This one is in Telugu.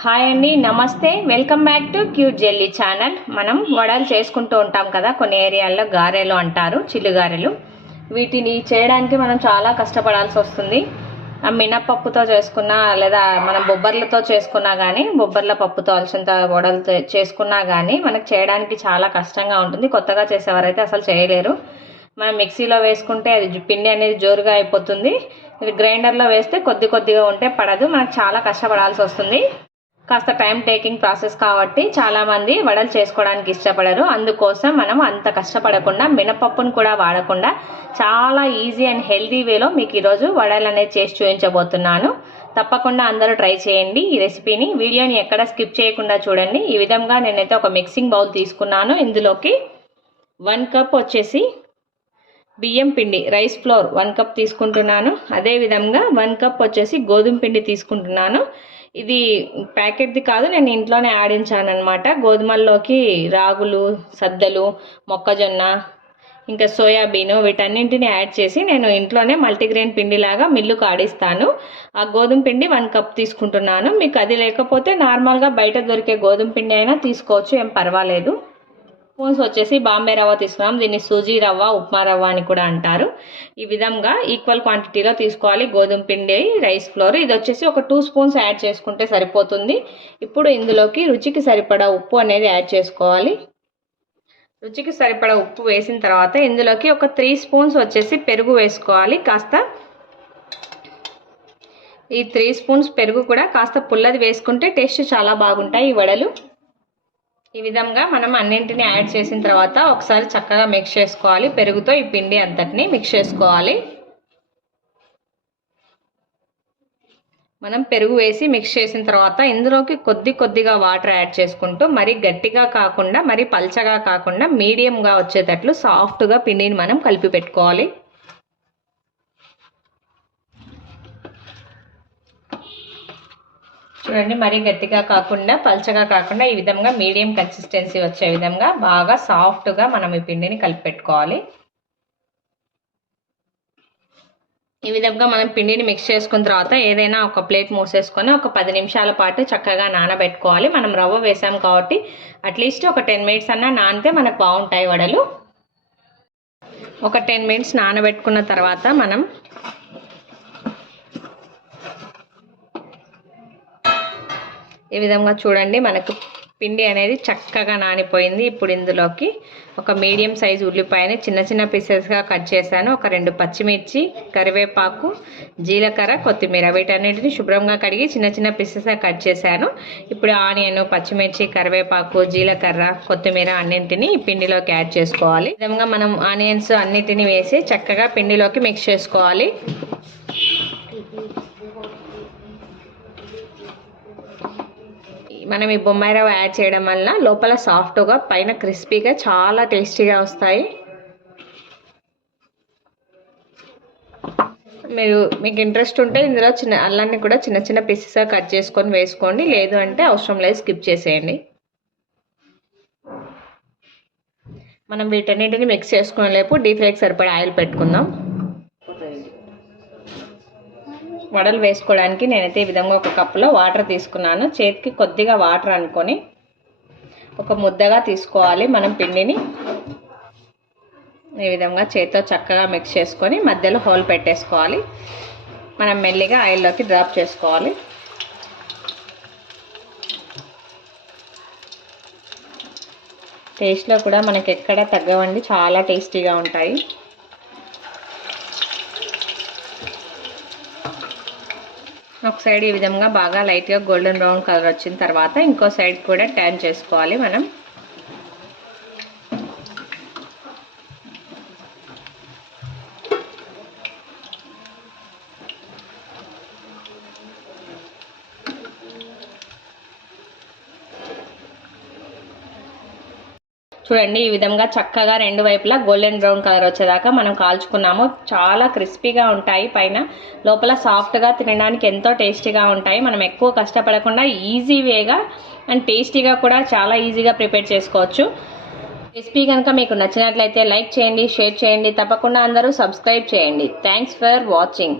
హాయ్ అండి, నమస్తే. Welcome back to cute jelly channel. మనం వడలు చేసుకుంటూ ఉంటాం కదా, కొన్ని ఏరియాల్లో గారెలు అంటారు, చిల్లుగారెలు. వీటిని చేయడానికి మనం చాలా కష్టపడాల్సి వస్తుంది. మినపప్పుతో చేసుకున్నా లేదా మనం బొబ్బర్లతో చేసుకున్నా కానీ, బొబ్బర్ల పప్పుతో అలసంత వడలు చేసుకున్నా కానీ మనకు చేయడానికి చాలా కష్టంగా ఉంటుంది. కొత్తగా చేసేవారైతే అసలు చేయలేరు. మనం మిక్సీలో వేసుకుంటే అది పిండి అనేది జోరుగా అయిపోతుంది. గ్రైండర్లో వేస్తే కొద్ది కొద్దిగా ఉంటే పడదు, మనకు చాలా కష్టపడాల్సి వస్తుంది. కాస్త టైం టేకింగ్ ప్రాసెస్ కాబట్టి చాలామంది వడలు చేసుకోవడానికి ఇష్టపడరు. అందుకోసం మనం అంత కష్టపడకుండా మినపప్పును కూడా వాడకుండా చాలా ఈజీ అండ్ హెల్తీ వేలో మీకు ఈరోజు వడలు అనేది చేసి చూపించబోతున్నాను. తప్పకుండా అందరూ ట్రై చేయండి ఈ రెసిపీని. వీడియోని ఎక్కడ స్కిప్ చేయకుండా చూడండి. ఈ విధంగా నేనైతే ఒక మిక్సింగ్ బౌల్ తీసుకున్నాను. ఇందులోకి 1 కప్ వచ్చేసి బియ్యం పిండి, రైస్ ఫ్లోర్ 1 కప్ తీసుకుంటున్నాను. అదేవిధంగా 1 కప్ వచ్చేసి గోధుమ పిండి తీసుకుంటున్నాను. ఇది ప్యాకెట్ది కాదు, నేను ఇంట్లోనే ఆడించాను అనమాట. గోధుమల్లోకి రాగులు, సద్దలు, మొక్కజొన్న, ఇంకా సోయాబీన్ వీటన్నింటిని యాడ్ చేసి నేను ఇంట్లోనే మల్టీగ్రెయిన్ పిండిలాగా మిల్లుకు ఆడిస్తాను. ఆ గోధుమ పిండి 1 కప్ తీసుకుంటున్నాను. మీకు అది లేకపోతే నార్మల్గా బయట దొరికే గోధుమ పిండి అయినా తీసుకోవచ్చు, ఏం పర్వాలేదు. స్పూన్స్ వచ్చేసి బాంబే రవ్వ తీసుకున్నాం. దీన్ని సూజీ రవ్వ, ఉప్మా రవ్వ అని కూడా అంటారు. ఈ విధంగా ఈక్వల్ క్వాంటిటీలో తీసుకోవాలి గోధుమ పిండి, రైస్ ఫ్లోర్. ఇది వచ్చేసి ఒక 2 స్పూన్స్ యాడ్ చేసుకుంటే సరిపోతుంది. ఇప్పుడు ఇందులోకి రుచికి సరిపడా ఉప్పు అనేది యాడ్ చేసుకోవాలి. రుచికి సరిపడా ఉప్పు వేసిన తర్వాత ఇందులోకి ఒక 3 స్పూన్స్ వచ్చేసి పెరుగు వేసుకోవాలి. ఈ 3 స్పూన్స్ పెరుగు కూడా కాస్త పుల్లది వేసుకుంటే టేస్ట్ చాలా బాగుంటాయి ఈ వడలు. ఈ విధంగా మనం అన్నింటినీ యాడ్ చేసిన తర్వాత ఒకసారి చక్కగా మిక్స్ చేసుకోవాలి. పెరుగుతో ఈ పిండి అంతటిని మిక్స్ చేసుకోవాలి. మనం పెరుగు వేసి మిక్స్ చేసిన తర్వాత ఇందులోకి కొద్దిగా వాటర్ యాడ్ చేసుకుంటూ, మరీ గట్టిగా కాకుండా మరీ పల్చగా కాకుండా మీడియంగా వచ్చేటట్లు సాఫ్ట్గా పిండిని మనం కలిపి పెట్టుకోవాలి. చూడండి, మరీ గట్టిగా కాకుండా పల్చగా కాకుండా ఈ విధంగా మీడియం కన్సిస్టెన్సీ వచ్చే విధంగా బాగా సాఫ్ట్గా మనం ఈ పిండిని కలిపి పెట్టుకోవాలి. ఈ విధంగా మనం పిండిని మిక్స్ చేసుకున్న తర్వాత ఏదైనా ఒక ప్లేట్ మూసేసుకొని ఒక 10 నిమిషాల పాటు చక్కగా నానబెట్టుకోవాలి. మనం రవ్వ వేసాం కాబట్టి అట్లీస్ట్ ఒక 10 మినిట్స్ అన్నా నానితే మనకు బాగుంటాయి వడలు. ఒక 10 మినిట్స్ నానబెట్టుకున్న తర్వాత మనం ఈ విధంగా చూడండి, మనకు పిండి అనేది చక్కగా నానిపోయింది. ఇప్పుడు ఇందులోకి ఒక మీడియం సైజు ఉల్లిపాయని చిన్న పీసెస్గా కట్ చేశాను. ఒక 2 పచ్చిమిర్చి, కరివేపాకు, జీలకర్ర, కొత్తిమీర వీటన్నిటిని శుభ్రంగా కడిగి చిన్న పీసెస్గా కట్ చేశాను. ఇప్పుడు ఆనియన్, పచ్చిమిర్చి, కరివేపాకు, జీలకర్ర, కొత్తిమీర అన్నింటినీ ఈ పిండిలోకి యాడ్ చేసుకోవాలి. ఈ విధంగా మనం ఆనియన్స్ అన్నిటిని వేసి చక్కగా పిండిలోకి మిక్స్ చేసుకోవాలి. మనం ఈ బొంబాయి రవ్వ యాడ్ చేయడం వల్ల లోపల సాఫ్ట్గా, పైన క్రిస్పీగా చాలా టేస్టీగా వస్తాయి. మీకు ఇంట్రెస్ట్ ఉంటే ఇందులో అల్లాన్ని కూడా చిన్న పీసెస్గా కట్ చేసుకొని వేసుకోండి. లేదు అంటే అవసరం లేదు, స్కిప్ చేసేయండి. మనం వీటన్నిటిని మిక్స్ చేసుకునే లేపు డీప్ ఫ్రైకి సరిపడా ఆయిల్ పెట్టుకుందాం. వడలు వేసుకోవడానికి నేనైతే ఈ విధంగా ఒక కప్పులో వాటర్ తీసుకున్నాను. చేతికి కొద్దిగా వాటర్ అనుకొని ఒక ముద్దగా తీసుకోవాలి. మనం పిండిని ఈ విధంగా చేతితో చక్కగా మిక్స్ చేసుకొని మధ్యలో హోల్ పెట్టేసుకోవాలి. మనం మెల్లిగా ఆయిల్లోకి డ్రాప్ చేసుకోవాలి. టేస్ట్లో కూడా మనకి ఎక్కడ తగ్గవండి, చాలా టేస్టీగా ఉంటాయి. ఒక సైడ్ ఈ విధంగా బాగా లైట్గా గోల్డెన్ బ్రౌన్ కలర్ వచ్చిన తర్వాత ఇంకో సైడ్ కూడా టర్న్ చేసుకోవాలి మనం. చూడండి, ఈ విధంగా చక్కగా 2 వైపులా గోల్డెన్ బ్రౌన్ కలర్ వచ్చేదాకా మనం కాల్చుకున్నాము. చాలా క్రిస్పీగా ఉంటాయి, పైన లోపల సాఫ్ట్గా, తినడానికి ఎంతో టేస్టీగా ఉంటాయి. మనం ఎక్కువ కష్టపడకుండా ఈజీ వేగా అండ్ టేస్టీగా కూడా చాలా ఈజీగా ప్రిపేర్ చేసుకోవచ్చు. రెసిపీ కనుక మీకు నచ్చినట్లయితే లైక్ చేయండి, షేర్ చేయండి. తప్పకుండా అందరూ సబ్స్క్రైబ్ చేయండి. Thanks for watching.